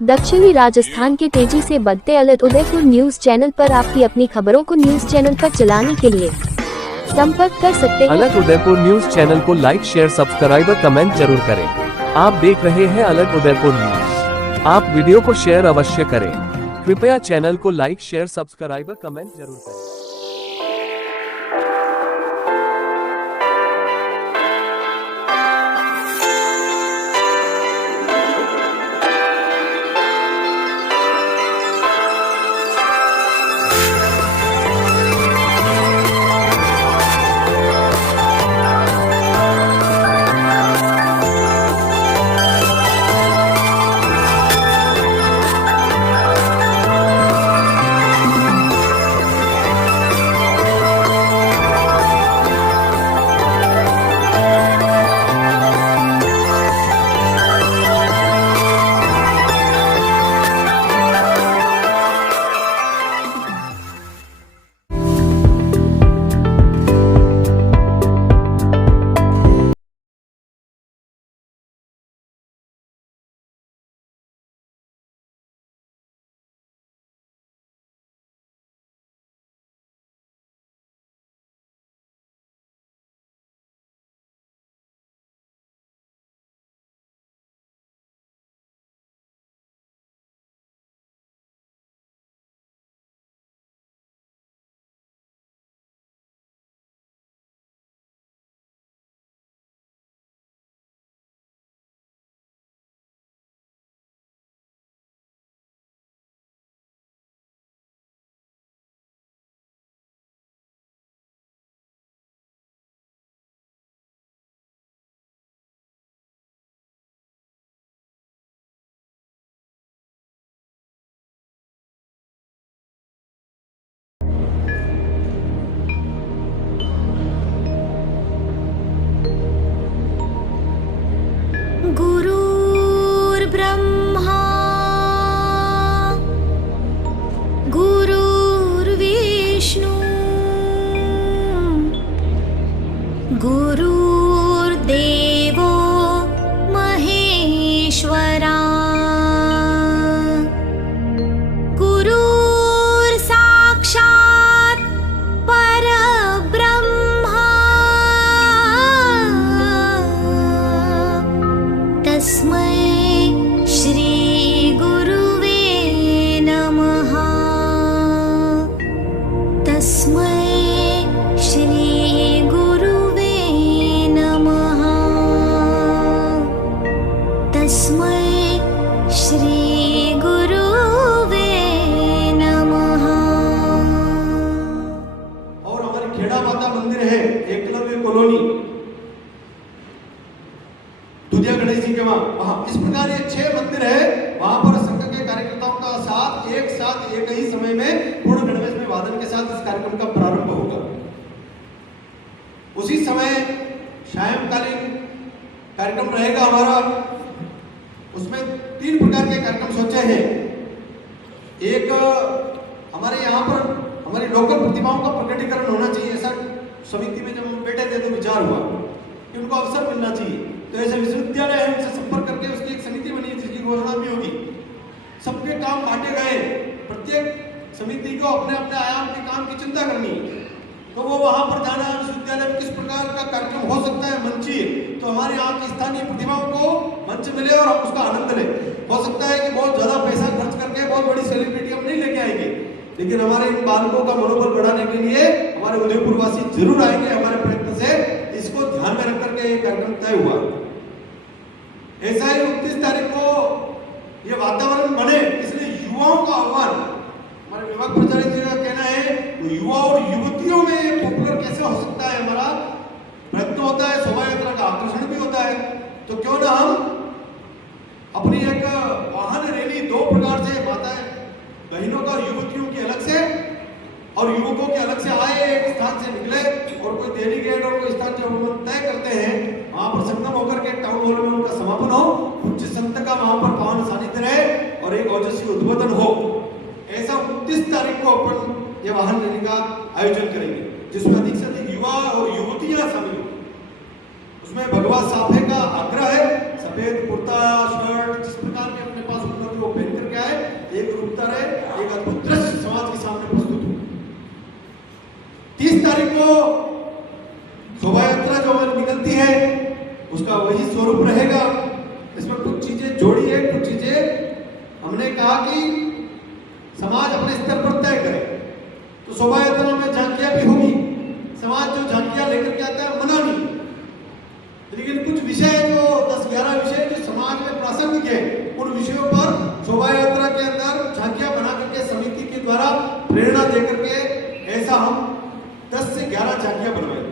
दक्षिणी राजस्थान के तेजी से बढ़ते अलग उदयपुर न्यूज चैनल पर आपकी अपनी खबरों को न्यूज चैनल पर चलाने के लिए संपर्क कर सकते हैं। अलग उदयपुर न्यूज चैनल को लाइक, शेयर, सब्सक्राइब और कमेंट जरूर करें। आप देख रहे हैं अलग उदयपुर न्यूज। आप वीडियो को शेयर अवश्य करें। कृपया चैनल को लाइक, शेयर, सब्सक्राइब और कमेंट जरूर करें। गुरुर्ब्रह्मा गुरुर्विष्णु गुरुर्देवो महेश्वरा गुरुर्साक्षात् परब्रह्मा तस्मै श्री गुरुवे नमः। तस्मै श्री गुरुवे नमः। तस्मै श्री गुरुवे नमः। और हमारी खेड़ा माता मंदिर है एकलव्य कॉलोनी दुधिया गणेश जी के वहां इस प्रकार ये 6 मंदिर है। वहां पर संघ के कार्यकर्ताओं का साथ एक ही समय में पूर्ण गणवेश में वादन के साथ इस कार्यक्रम का प्रारंभ होगा। उसी समय सायंकालीन कार्यक्रम रहेगा हमारा। उसमें 3 प्रकार के कार्यक्रम सोचे हैं। एक हमारे यहाँ पर हमारी लोकल प्रतिभाओं का प्रकटीकरण होना चाहिए। ऐसा समिति में जब हम बैठे थे तो विचार हुआ कि उनको अवसर मिलना चाहिए। तो ऐसे विश्वविद्यालय है, उनसे संपर्क करके उसकी एक समिति बनी जिसकी घोषणा भी होगी। सबके काम बांटे गए, प्रत्येक समिति को अपने अपने आयाम के काम की चिंता करनी है। तो वो वहां पर जाना, विश्वविद्यालय में किस प्रकार का कार्यक्रम हो सकता है मंचीय, तो हमारे यहाँ की स्थानीय प्रतिभाओं को मंच मिले और हम उसका आनंद लें। हो सकता है कि बहुत ज्यादा पैसा खर्च करके बहुत बड़ी सेलिब्रिटी हम नहीं लेके आएंगे, लेकिन हमारे इन बालकों का मनोबल बढ़ाने के लिए हमारे उदयपुर वासी जरूर आएंगे। हमारे प्रयत्न से इसको ध्यान में रख करके ये कार्यक्रम तय हुआ। ऐसा ही 29 तारीख को ये वातावरण बने, इसलिए युवाओं का आह्वान हमारे विभाग प्रचारित जी का कहना है युवा और युवतियों में ये पॉपुलर कैसे हो सकता है। हमारा प्रयत्न होता है, शोभा यात्रा का आकर्षण भी होता है। तो क्यों ना हम अपनी एक वाहन रैली 2 प्रकार से माताएं बहनों का युवतियों की अलग से और युवकों के अलग से आए, एक स्थान से निकले और कोई देहली गेट और कोई स्थान जो तय करते हैं वहां पर संगम होकर के टाउन हॉल में उनका समापन हो, उच्च संत का वहां पर पावन सानिध्य रहे और एक ओजस्वी उद्बोधन हो। ऐसा 29 तारीख को अपन ये वाहन रैली का आयोजन करेंगे, जिसमें अधिक से अधिक युवा और युवतियां शामिल होंगी। उसमें भगवा साफे का आग्रह है, सफेद कुर्ता शर्ट जिस प्रकार के अपने पास उपलब्ध हो पहने कि समाज अपने स्तर पर तय करे। तो शोभा यात्रा में झांकियां भी होगी, समाज जो झांकियां लेकर के आता है मना नहीं, लेकिन कुछ विषय जो 10-11 विषय जो समाज में प्रासंगिक है उन विषयों पर शोभा यात्रा के अंदर झांकियां बना करके समिति के द्वारा प्रेरणा दे करके ऐसा हम 10 से 11 झांकियां बनवाएंगे।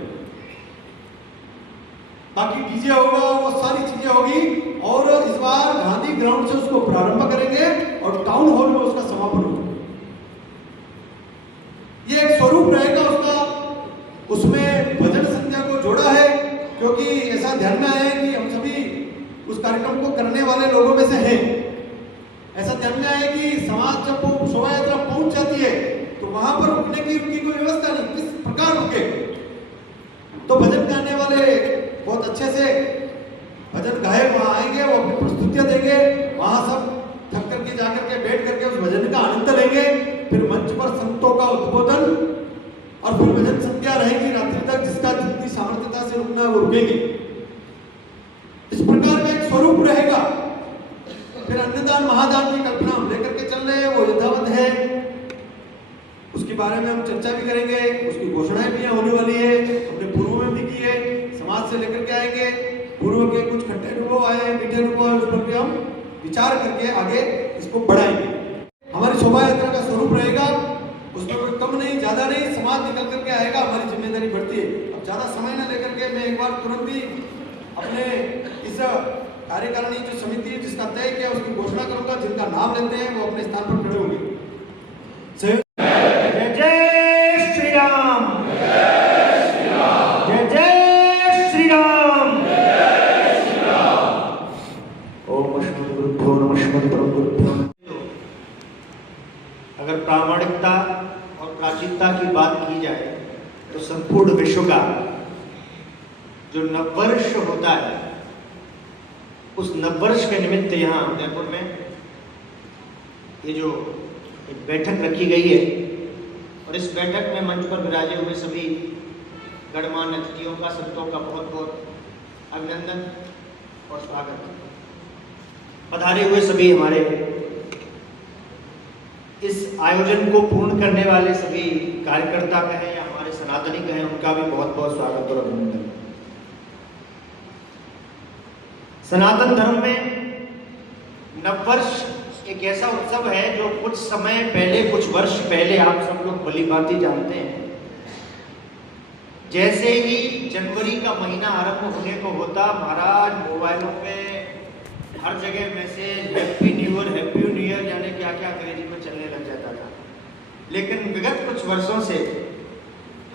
बाकी डीजे होगा, वो सारी चीजें होगी और इस बार गांधी ग्राउंड से उसको प्रारंभ करेंगे और टाउन हॉल में उसका समापन होगा। ये एक स्वरूप रहेगा उसका। उसमें भजन संध्या को जोड़ा है क्योंकि ऐसा ध्यान में आया है कि हम सभी उस कार्यक्रम को करने वाले लोगों में से हैं। ऐसा ध्यान में आया कि समाज जब वो शोभा यात्रा पहुंच जाती है तो वहां पर रुकने की उनकी कोई व्यवस्था नहीं, किस प्रकार रुके। तो भजन गाने वाले बहुत अच्छे से भजन गायक वहां आएंगे, वो अपनी प्रस्तुतियां देंगे, वहां सब थक करके जाकर के बैठ करके उस भजन का आनंद लेंगे। फिर मंच पर संतों का उद्बोधन और फिर भजन संध्या रहेगी रात्रि तक, जिसका जितनी सामर्थ्यता से रुकना है वो रुकेंगे। इस प्रकार का एक स्वरूप रहेगा। फिर अन्नदान महादान की कल्पना हम लेकर के चल रहे हैं, वो यथावत है, उसके बारे में हम चर्चा भी करेंगे, उसकी घोषणाएं भी होने वाली है, हमने पूर्व में भी की है, समाज से लेकर के आएंगे। पूर्व के कुछ खट्टे अनुभव आए, मीठे अनुभव, उस पर भी हम विचार करके आगे इसको बढ़ाएंगे। हमारी शोभा यात्रा का स्वरूप रहेगा, उसमें कोई कम नहीं ज्यादा नहीं, समाज निकल करके आएगा, हमारी जिम्मेदारी बढ़ती है। अब ज्यादा समय न लेकर के मैं एक बार तुरंत ही अपने इस कार्यकारिणी जो समिति है जिसका तय किया उसकी घोषणा करूंगा। जिनका नाम लेते हैं वो अपने स्थान पर खड़े होंगे। जय जय श्री राम, जय जय श्री राम। ओम अस्मद्गुरुभ्यो नमः अस्मद्गुरुभ्यो। अगर प्रामाणिकता और प्राचीनता की बात की जाए तो संपूर्ण विश्व का जो नववर्ष होता है उस नववर्ष के निमित्त यहाँ उदयपुर में ये जो एक बैठक रखी गई है और इस बैठक में मंच पर विराजे हुए सभी गणमान्य अतिथियों का, संतों का बहुत बहुत अभिनंदन और स्वागत। पधारे हुए सभी हमारे इस आयोजन को पूर्ण करने वाले सभी कार्यकर्ता कहें या हमारे सनातनी कहें, उनका भी बहुत बहुत स्वागत और अभिनंदन। सनातन धर्म में नववर्ष एक ऐसा उत्सव है जो कुछ समय पहले, कुछ वर्ष पहले आप सब लोग भलीभांति जानते हैं। जैसे ही जनवरी का महीना आरंभ होने को होता, महाराज मोबाइलों पे हर जगह मैसेज हैप्पी न्यू ईयर यानी क्या क्या अंग्रेजी में चलने लग जाता था। लेकिन विगत कुछ वर्षों से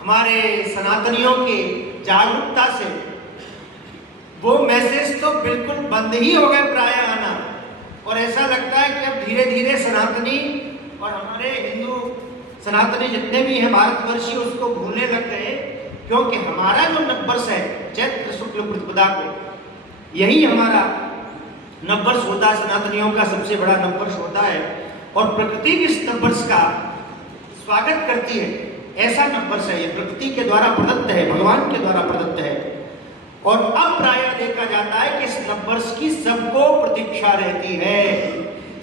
हमारे सनातनियों की जागरूकता से वो मैसेज तो बिल्कुल बंद ही हो गए प्राय आना, और ऐसा लगता है कि अब धीरे धीरे सनातनी और हमारे हिंदू सनातनी जितने भी हैं भारतवर्षीय उसको भूलने लग गए, क्योंकि हमारा जो नववर्ष है चैत्र शुक्ल प्रतिपदा को, यही हमारा नववर्ष होता है, सनातनियों का सबसे बड़ा नववर्ष होता है। और प्रकृति भी इस नववर्ष का स्वागत करती है। ऐसा नववर्ष है, ये प्रकृति के द्वारा प्रदत्त है, भगवान के द्वारा प्रदत्त है। और अब प्राय देखा जाता है कि इस नववर्ष की सबको प्रतीक्षा रहती है,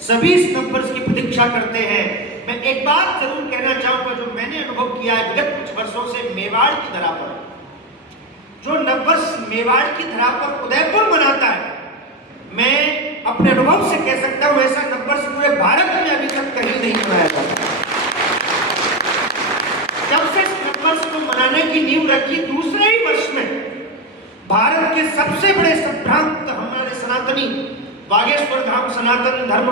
सभी इस नववर्ष की प्रतीक्षा करते हैं। मैं एक बात जरूर कहना चाहूंगा जो मैंने अनुभव किया है विगत कुछ वर्षों से मेवाड़ की धरा पर, जो नववर्ष मेवाड़ की धरा पर उदयपुर मनाता है, मैं अपने अनुभव से कह सकता हूं ऐसा नववर्ष पूरे भारत में अभी तक कहीं नहीं मनाया जाता। जब से इस नववर्ष को मनाने की नींव रखी, दूसरे ही वर्ष में भारत के सबसे बड़े संभ्रांत हमारे सनातनी बागेश्वर धाम सनातन धर्म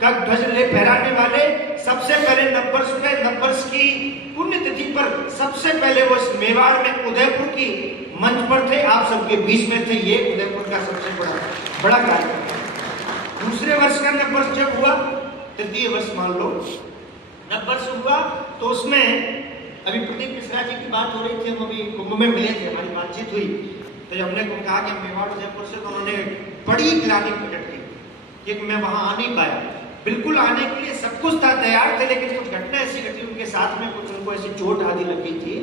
का ध्वज ले फहराने वाले सबसे पहले नववर्ष की पुण्यतिथि पर सबसे पहले वो इस मेवाड़ में उदयपुर की मंच पर थे, आप सबके बीच में थे। ये उदयपुर का सबसे बड़ा कार्यक्रम। दूसरे वर्ष का नववर्ष जब हुआ, तृतीय वर्ष मान लो नववर्ष हुआ, तो उसमें अभी प्रदीप मिश्रा जी की बात हो रही थी, हम अभी कुंभ में मिले थे, हमारी बातचीत हुई, तो हमने कहा कि मेवाड़ उदयपुर से, तो उन्होंने बड़ी ग्लानि प्रकट की कि मैं वहां आ नहीं पाया। बिल्कुल आने के लिए सब कुछ था, तैयार थे, लेकिन कुछ घटना ऐसी घटी उनके साथ में, कुछ उनको ऐसी चोट आदि लगी थी,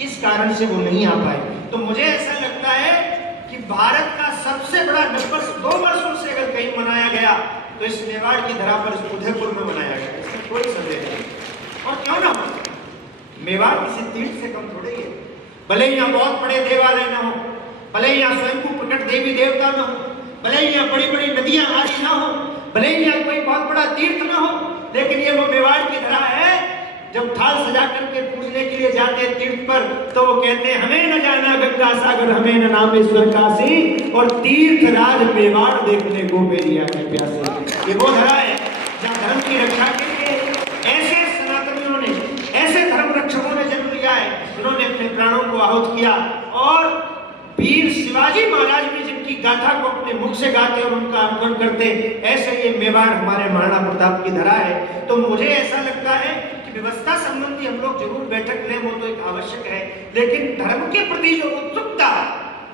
इस कारण से वो नहीं आ पाए। तो मुझे ऐसा लगता है कि भारत का सबसे बड़ा नववर्ष 2 वर्षों से अगर कहीं मनाया गया तो इस मेवाड़ की धरा पर इस उदयपुर में बनाया गया, इसमें कोई संदेह नहीं। और क्यों ना हो, मेवाड़ किसी तीर्थ से कम थोड़े ही है। भले ही यहाँ बहुत बड़े देवालय ना हो, भले ही यहाँ स्वयं प्रकट देवी देवता ना हो, भले ही यहाँ बड़ी बड़ी नदियां आदि ना हो, भले ही यहाँ कोई बहुत बड़ा तीर्थ ना हो, लेकिन ये वो मेवाड़ की धरा है। जब थाल सजा करके पूजने के लिए जाते हैं तीर्थ पर, तो वो कहते हैं हमें न जाना गंगा सागर, हमें न नामेश्वर काशी, और तीर्थ राज मेवाड़ देखने को मेरी आंखें प्यासी। ये वो धरा है जहाँ धर्म की रक्षा के लिए ऐसे सनातनियों ने, ऐसे धर्म रक्षकों ने जन्म लिया है, उन्होंने अपने प्राणों को आहुत किया। और वीर शिवाजी महाराज भी जिनकी गाथा को अपने मुख से गाते और उनका अनुकरण करते, ऐसे ये मेवाड़ हमारे महाराणा प्रताप की धरा है। तो मुझे ऐसा लगता है कि व्यवस्था संबंधी हम लोग जरूर बैठक लें, वो तो एक आवश्यक है, लेकिन धर्म के प्रति जो उत्सुकता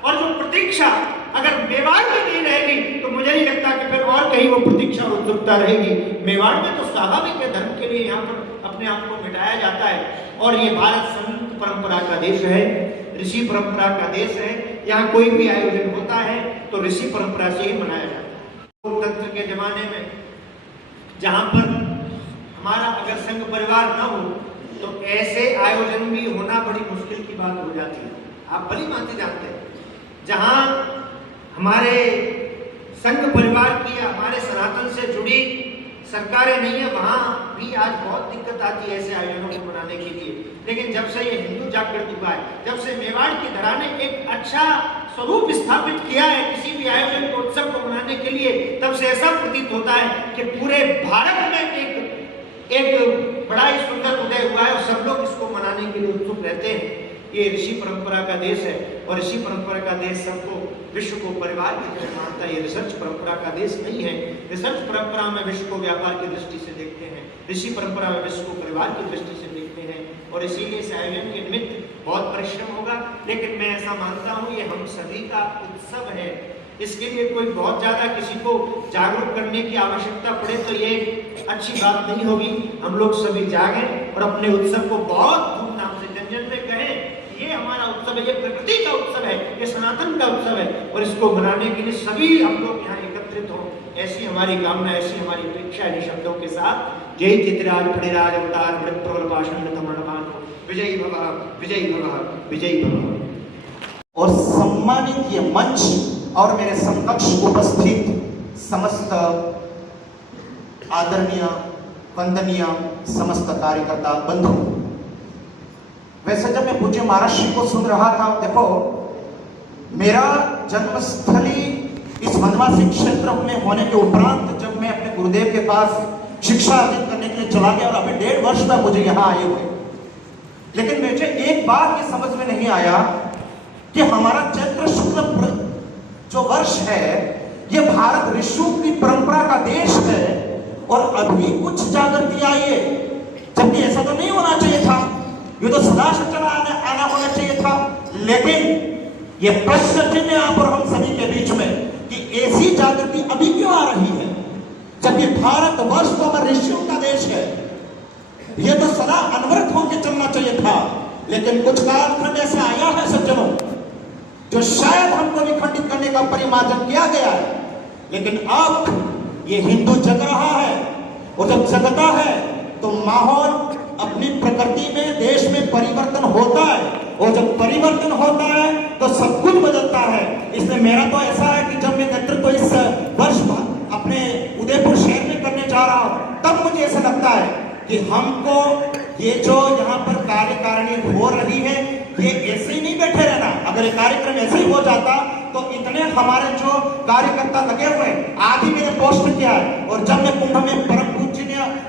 और जो प्रतीक्षा अगर मेवाड़ में नहीं रहेगी, तो मुझे नहीं लगता कि फिर और कहीं वो प्रतीक्षा और उत्सुकता रहेगी। मेवाड़ में तो स्वाभाविक है, धर्म के लिए यहाँ पर अपने आप को मिटाया जाता है। और ये भारत संत परंपरा का देश है, ऋषि परंपरा का देश है। यहाँ कोई भी आयोजन होता है तो ऋषि परंपरा से ही मनाया जाता है। लोकतंत्र के जमाने में जहाँ पर हमारा अगर संघ परिवार न हो, तो ऐसे आयोजन भी होना बड़ी मुश्किल की बात हो जाती है। आप भली भांति जानते हैं, जहाँ हमारे संघ परिवार की, हमारे सनातन से जुड़ी सरकारें नहीं है, वहाँ भी आज बहुत दिक्कत आती है ऐसे आयोजनों को मनाने के लिए। लेकिन जब से ये हिंदू जागृति हुआ है, जब से मेवाड़ की धरा ने एक अच्छा स्वरूप स्थापित किया है किसी भी आयोजन को, उत्सव को मनाने के लिए, तब से ऐसा प्रतीत होता है कि पूरे भारत में एक बड़ा ही सुंदर उदय हुआ है और सब लोग इसको मनाने के लिए उत्सुक रहते हैं। ये ऋषि परंपरा का देश है और ऋषि परंपरा का देश सबको, विश्व को परिवार की तरह मानता है। ये रिसर्च परंपरा का देश नहीं है। रिसर्च परंपरा में विश्व को व्यापार की दृष्टि से देखते हैं, ऋषि परंपरा में विश्व को परिवार की दृष्टि से देखते हैं। और इसीलिए इस आयोजन के निमित्त बहुत परिश्रम होगा, लेकिन मैं ऐसा मानता हूँ ये हम सभी का उत्सव है। इसके लिए कोई बहुत ज्यादा किसी को जागरूक करने की आवश्यकता पड़े तो ये अच्छी बात नहीं होगी। हम लोग सभी जागें और अपने उत्सव को बहुत धूमधाम से जन जन में कहें, ये हमारा उत्सव है, ये प्रकृति का उत्सव है, ये सनातन का उत्सव है, और इसको मनाने के लिए सभी हम लोग यहाँ एकत्रित हों, ऐसी हमारी कामना, ऐसी हमारी अपेक्षा है। शब्दों के साथ जय चित्राज फणिराज अवतार मृत प्रबल पाषाण तमणभानु विजयी भव विजयी भव विजयी भव। और सम्मानित ये मंच और मेरे समकक्ष उपस्थित समस्त आदरणीय वंदनीय समस्त कार्यकर्ता बंधु, वैसे जब मैं पूज्य महाराज जी को सुन रहा था, देखो मेरा जन्मस्थली इस वनवासी क्षेत्र में होने के उपरांत जब मैं अपने गुरुदेव के पास शिक्षा अर्जित करने के लिए चला गया, और अभी 1.5 वर्ष में मुझे यहाँ आए हुए, लेकिन मुझे एक बात ये समझ में नहीं आया कि हमारा चैत्र शुक्ल जो वर्ष है, ये भारत ऋषियों की परंपरा का देश है, और अभी कुछ जागृति आई है, जबकि ऐसा तो नहीं होना चाहिए था। ये तो सदा से चला आना होना चाहिए था। लेकिन ये प्रश्न चिन्ह यहाँ पर हम सभी के बीच में कि ऐसी जागृति अभी क्यों आ रही है, जबकि भारत वर्ष तो हमारे ऋषियों का देश है। ये तो सदा अनवरत होकर चलना चाहिए था, लेकिन कुछ कालखंड ऐसा आया है सज्जनों, जो शायद हमको विखंडित करने का परिमार्जन किया गया है। लेकिन अब ये हिंदू जग रहा है, और जब जगता है तो माहौल अपनी प्रकृति में, देश में परिवर्तन होता है, और जब परिवर्तन होता है तो सब कुछ बदलता है। इसलिए मेरा तो ऐसा है कि जब मैं नेतृत्व इस वर्ष अपने उदयपुर शहर में करने जा रहा हूँ, तब मुझे ऐसा लगता है कि हमको ये जो यहाँ पर कार्यकारिणी हो रही है, ये ऐसे ही नहीं बैठे रहना। अगर ये कार्यक्रम ऐसे ही हो जाता तो इतने हमारे जो कार्यकर्ता लगे हुए, आज ही मैंने पोस्ट किया है, और जब मैं कुंभ में परम पूज्य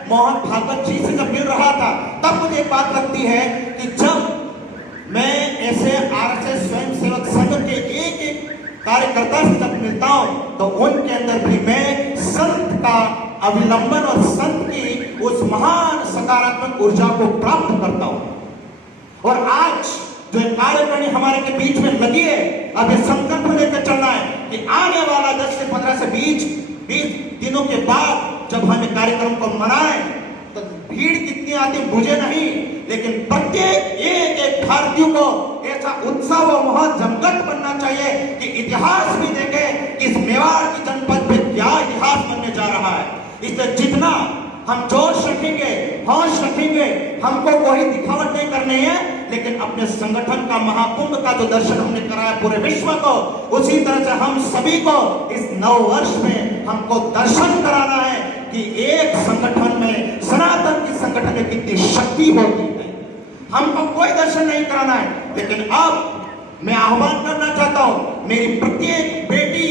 मोहन भागवत जी से जब मिल रहा था, तब मुझे एक बात लगती है कि जब मैं ऐसे आरएसएस स्वयं सेवक संघ के एक कार्यकर्ता से जब मिलता हूं, तो उनके अंदर भी मैं संत का अवलंबन और संत की उस महान सकारात्मक ऊर्जा को प्राप्त करता हूं। और आज जो कार्यकारिणी हमारे के बीच में लगी है, अब ये संकल्प लेकर चलना है कि आने वाला 10 से 15 से 20 दिनों के बाद जब हम कार्यक्रम को मनाएं, तो भीड़ कितनी आती मुझे नहीं, लेकिन प्रत्येक एक भारतीय को ऐसा उत्सव और महान जमघट बनना चाहिए कि इतिहास भी देखे कि इस मेवाड़ की जनपद में क्या इतिहास बनने जा रहा है। इसलिए जितना हम जोश रखेंगे, होश रखेंगे, हमको कोई दिखावट नहीं करनी है, लेकिन अपने संगठन का महाकुंभ का जो दर्शन हमने कराया पूरे विश्व को, उसी तरह से हम सभी को इस नव वर्ष में हमको दर्शन कराना है कि एक संगठन में, सनातन की संगठन में कितनी शक्ति होती है। हमको कोई दर्शन नहीं कराना है, लेकिन अब मैं आह्वान करना चाहता हूं, मेरी प्रत्येक बेटी,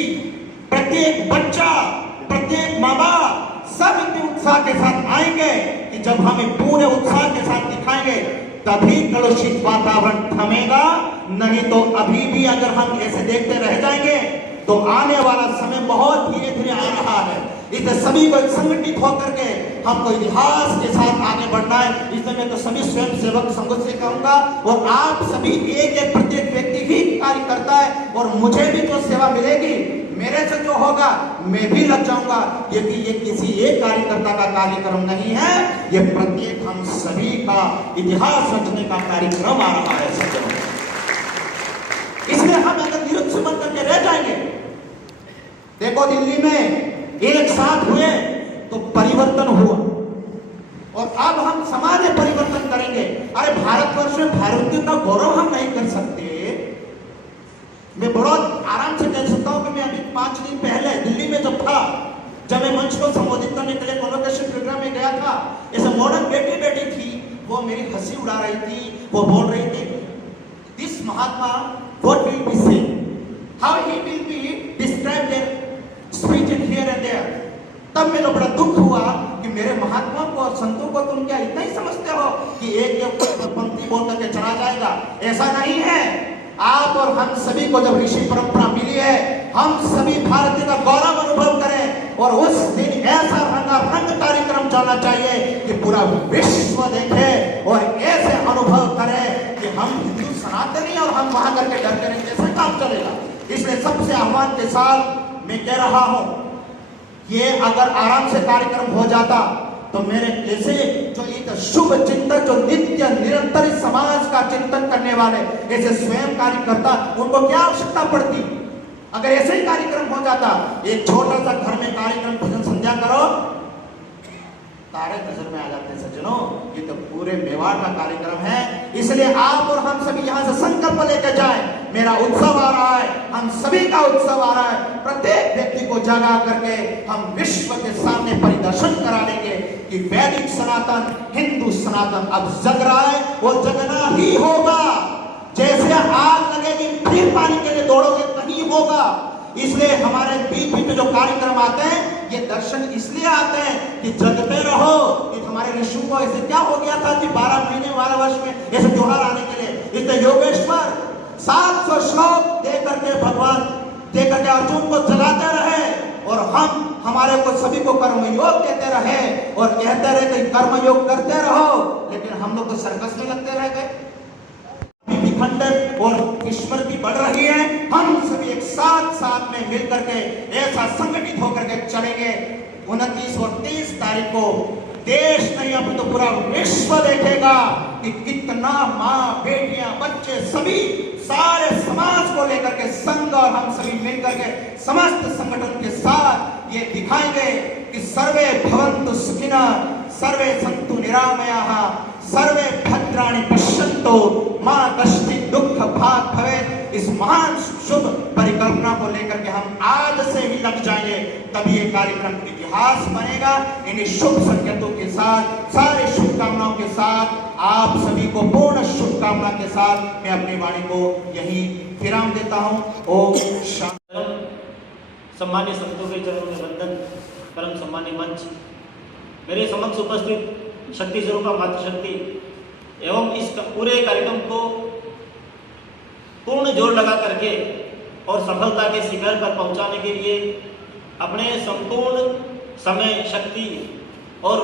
प्रत्येक बच्चा, प्रत्येक माँ बाप सब इतने उत्साह के साथ आएंगे कि जब हमें पूरे उत्साह के साथ दिखाएंगे तभी कलुषित वातावरण थमेगा। नहीं तो अभी भी अगर हम ऐसे देखते रह जाएंगे तो आने वाला समय बहुत धीरे धीरे आ रहा है। इसलिए सभी को संगठित होकर के हमको इतिहास के साथ आगे बढ़ना है। इसलिए मैं तो सभी स्वयं सेवक संघों से कहूंगा, और आप सभी एक प्रत्येक व्यक्ति भी कार्य करता है, और मुझे भी जो सेवा मिलेगी, मेरे से जो होगा मैं भी लग जाऊंगा, क्योंकि ये किसी एक कार्यकर्ता का कार्यक्रम नहीं है, ये प्रत्येक हम सभी का इतिहास रचने का कार्यक्रम आ रहा है सज्जनों। इसलिए हम अगर निरुत्साह बन करके रह जाएंगे, देखो दिल्ली में एक साथ हुए तो परिवर्तन हुआ, और अब हम समाज में परिवर्तन करेंगे। अरे भारतवर्ष में भारतीय का गौरव हम नहीं कर सकते। मैं बहुत आराम से कह सकता हूं कि मैं अभी 5 दिन पहले दिल्ली में जब था, जब मैं मंच को संबोधित करने के लिए कॉन्वोकेशन प्रोग्राम में गया था, ऐसे मॉडर्न बेटी बैठी थी, वो मेरी हंसी उड़ा रही थी, वो बोल रही थी, this Mahatma what will be say, how he will be describe their speech in here and there. तब मेरे बड़ा दुख हुआ कि मेरे महात्मा को और संतों को तुम क्या इतना ही समझते हो कि एक पंक्ति बोल करके चला जाएगा? ऐसा नहीं है। आप और हम सभी को जब ऋषि परंपरा मिली है, हम सभी भारतीय का गौरव अनुभव करें, और उस दिन ऐसा रंगारंग कार्यक्रम चलना चाहिए कि पूरा विश्व देखे और ऐसे अनुभव करे कि हम हिंदू सनातनी और हम वहां करके डर करें, कैसे काम चलेगा। इसलिए सबसे आह्वान के साथ मैं कह रहा हूं, ये अगर आराम से कार्यक्रम हो जाता तो मेरे ऐसे जो एक शुभ चिंतक, जो नित्य निरंतर समाज का चिंतन करने वाले ऐसे स्वयं कार्यकर्ता, उनको क्या आवश्यकता पड़ती? अगर ऐसे ही कार्यक्रम हो जाता, एक छोटा सा घर में कार्यक्रम भजन संध्या करो, तारे नजर में आ जाते हैं सज्जनों। ये तो पूरे मेवाड़ का कार्यक्रम है। इसलिए आप और हम सभी यहाँ से संकल्प लेकर जाएं, मेरा उत्सव आ रहा है, हम सभी का उत्सव आ रहा है। प्रत्येक व्यक्ति को जगा करके हम विश्व के सामने परिदर्शन करा लेंगे कि वैदिक सनातन, हिंदू सनातन अब जग रहा है, और जगना ही होगा। जैसे आग लगेगी फिर पानी के लिए दौड़ोगे, नहीं होगा। इसलिए हमारे बीच बीच में जो कार्यक्रम आते हैं, ये दर्शन इसलिए आते हैं कि जगते रहो। कि हमारे ऋषियों को ऐसे क्या हो गया था कि 12 महीने 12 वर्ष में ऐसे त्योहार आने के लिए, इसलिए योगेश्वर 700 श्लोक दे करके भगवान दे करके अर्जुन को जगाते रहे, और हम हमारे को सभी को कर्मयोग देते रहे, और कहते रहे कि कर्मयोग करते रहो। लेकिन हम लोग तो सर्कस में लगते रह गए। खंडन और स्मृति बढ़ रही है। हम सभी एक साथ में मिलकर के ऐसा संगठित होकर के चलेंगे। 29 और 30 तारीख को देश नहीं, अब तो पूरा विश्व देखेगा कि कितना माँ, बेटियां, बच्चे, सभी सारे समाज को लेकर के संघ और हम सभी मिलकर के समस्त संगठन के साथ ये दिखाएंगे कि सर्वे भवन्तु सुखिनः, सर्वे सन्तु निरामयाः, सर्वे भद्राणि पश्यन्तु मां कश्चित् दुःख भाग् भवेत्। इस महान शुभ परिकल्पना को लेकर के हम आज से ही लग जाएंगे, तभी ये कार्यक्रम इतिहास बनेगा। इन शुभ संकेतों के साथ, सारे शुभकामनाओं के साथ, आप सभी को पूर्ण शुभकामना के साथ मैं अपनी वाणी को यही विराम देता हूँ। ओम शांति। सम्मान्य संतों के चरणों में वंदन। परम सम्मान्य मंच, मेरे समक्ष उपस्थित शक्ति स्वरूपा मातृशक्ति एवं इस पूरे कार्यक्रम को पूर्ण जोर लगा करके और सफलता के शिखर पर पहुंचाने के लिए अपने संपूर्ण समय, शक्ति और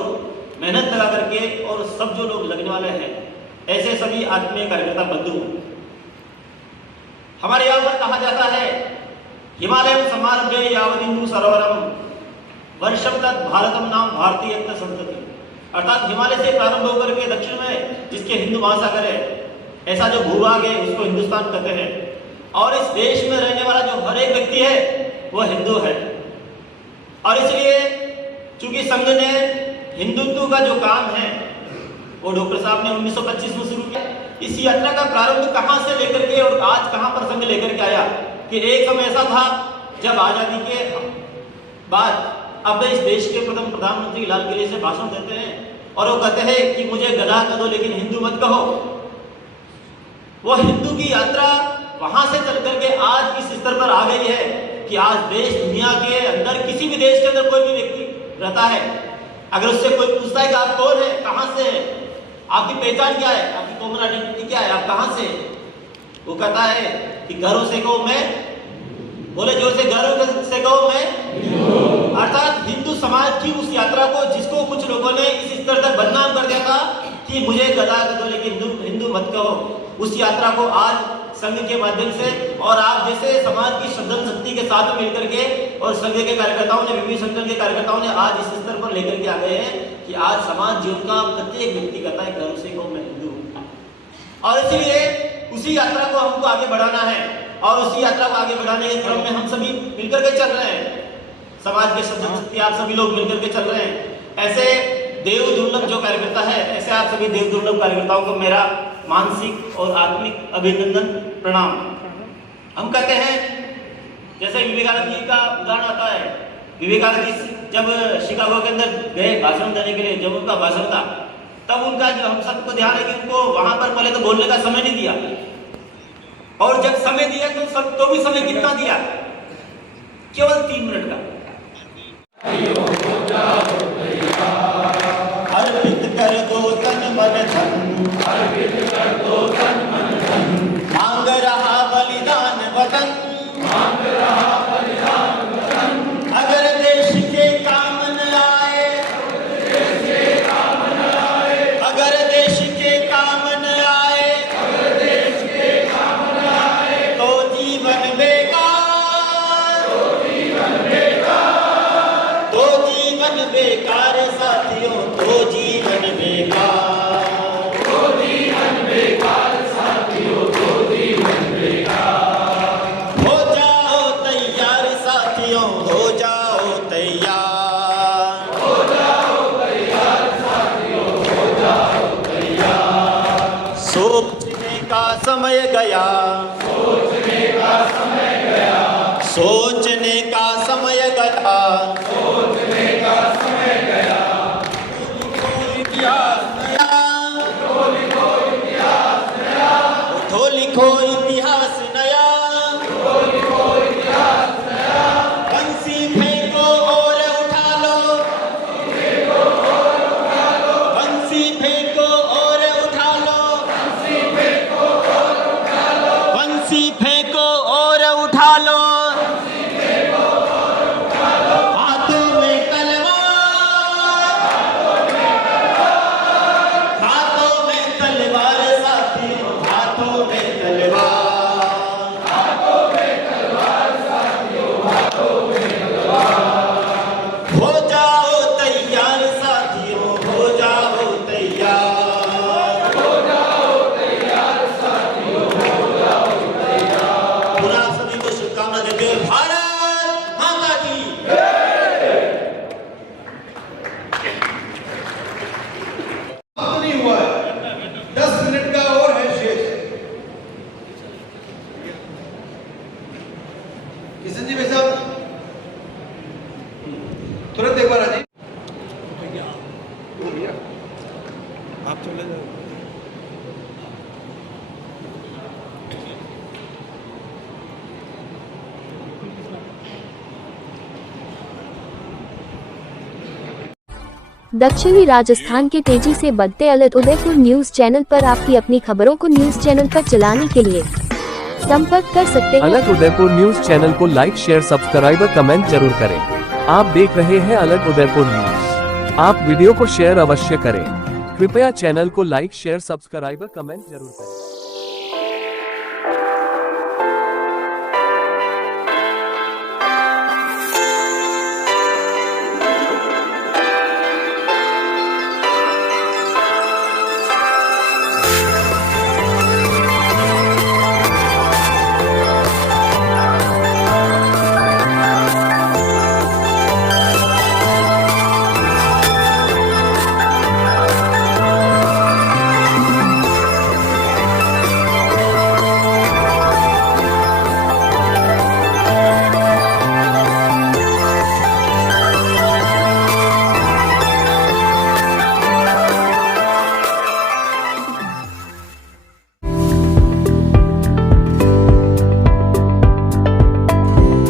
मेहनत लगा करके, और सब जो लोग लगने वाले हैं, ऐसे सभी आत्मीय कार्यकर्ता बंधु। हमारे यहाँ पर कहा जाता है, हिमालय समारभ्य यावदिन्दु सरोवरम वर्षम तत् भारतम नाम भारतीय संतति। अर्थात हिमालय से प्रारंभ होकर के दक्षिण में जिसके हिंदू महासागर है, ऐसा जो भूभाग है उसको हिंदुस्तान कहते हैं। और इस देश में रहने वाला जो हर एक व्यक्ति है वो हिंदू है। और इसलिए चूंकि संघ ने हिंदुत्व का जो काम है वो डॉक्टर साहब ने 1925 में शुरू किया। इस यात्रा का प्रारंभ कहां से लेकर के और आज कहां पर संघ लेकर के आया कि एक समय ऐसा था जब आजादी के बाद अब इस देश के प्रथम प्रधानमंत्री लाल किले से भाषण देते हैं और वो कहते हैं कि मुझे गधा कह दो लेकिन हिंदू मत कहो। वो हिंदू की यात्रा वहां से चल करके आज इस स्तर पर आ गई है कि आज देश दुनिया के अंदर किसी भी देश के अंदर कोई भी व्यक्ति रहता है, अगर उससे कोई पूछता है कि आप कौन है, कहां से है, आपकी पहचान क्या है, आपकी कॉमन आइडेंटिटी क्या है, आप कहां से, वो कहता है कि घरों से कहो मैं, बोले जोर से घरों से कहो मैं। अर्थात हिंदू समाज की उस यात्रा को जिसको कुछ लोगों ने इस स्तर तक बदनाम कर दिया था कि मुझे गधा कह दो लेकिन हिंदू मत कहो, उस यात्रा को आज संघ के माध्यम से और आप जैसे समाज की श्रद्धा शक्ति के साथ मिलकर के और संघ के कार्यकर्ताओं ने, विभिन्न संगठन के कार्यकर्ताओं ने आज इस स्तर पर लेकर के आ गए हैं कि आज समाज जीवन का प्रत्येक व्यक्ति कहता है घरों से कहो मैं हिंदू हूं। और इसलिए उसी यात्रा को हमको आगे बढ़ाना है और उसी यात्रा को आगे बढ़ाने के क्रम में हम सभी मिलकर के चल रहे हैं, समाज के श्रद्धा शक्ति आप सभी लोग मिलकर के चल रहे हैं। ऐसे देव दुर्लभ जो कार्यकर्ता है, ऐसे आप सभी देव दुर्लभ कार्यकर्ताओं को मेरा मानसिक और आत्मिक अभिनंदन प्रणाम। हम कहते हैं जैसे विवेकानंद जी का उदाहरण आता है, विवेकानंद जी जब शिकागो के अंदर गए भाषण देने के लिए, जब उनका भाषण था तब उनका जो हम सबको ध्यान है कि उनको वहां पर पहले तो बोलने का समय नहीं दिया और जब समय दिया तो भी समय कितना दिया, केवल 3 मिनट का। अर्पित कर दो तन मन धन, मांग रहा बलिदान वतन, अगर देश के काम न आए, अगर देश के काम न आए, तो जीवन बेकार, तो जीवन बेकार साथियों, तो जीवन बेकार, हो जाओ तैयार साथियों, हो जाओ तैयार, सोचने का समय गया, सोचने का समय गया, उठो लिखो इतिहास नया, बंसी फेंको और उठा लो, बंसी फेंको और उठा लो, बंसी फेंको और उठा लो, हाथों में तलवार, हाथों में तलवार साथियों, हाथों में तलवार, हो जाओ तैयार साथियों, हो जाओ तैयार, पुनः सभी को शुभकामना देते हुए भारत माता की अब नहीं हुआ है, 10 मिनट का और है शेष। किशन जी भाई साहब तुरंत एक बार आ जाइए। आप चले जाओ। दक्षिणी राजस्थान के तेजी से बढ़ते अलग उदयपुर न्यूज चैनल पर आपकी अपनी खबरों को न्यूज चैनल पर चलाने के लिए संपर्क कर सकते हैं। अलग उदयपुर न्यूज चैनल को लाइक शेयर सब्सक्राइब और कमेंट जरूर करें। आप देख रहे हैं अलग उदयपुर न्यूज। आप वीडियो को शेयर अवश्य करें। कृपया चैनल को लाइक शेयर सब्सक्राइब और कमेंट जरूर करें।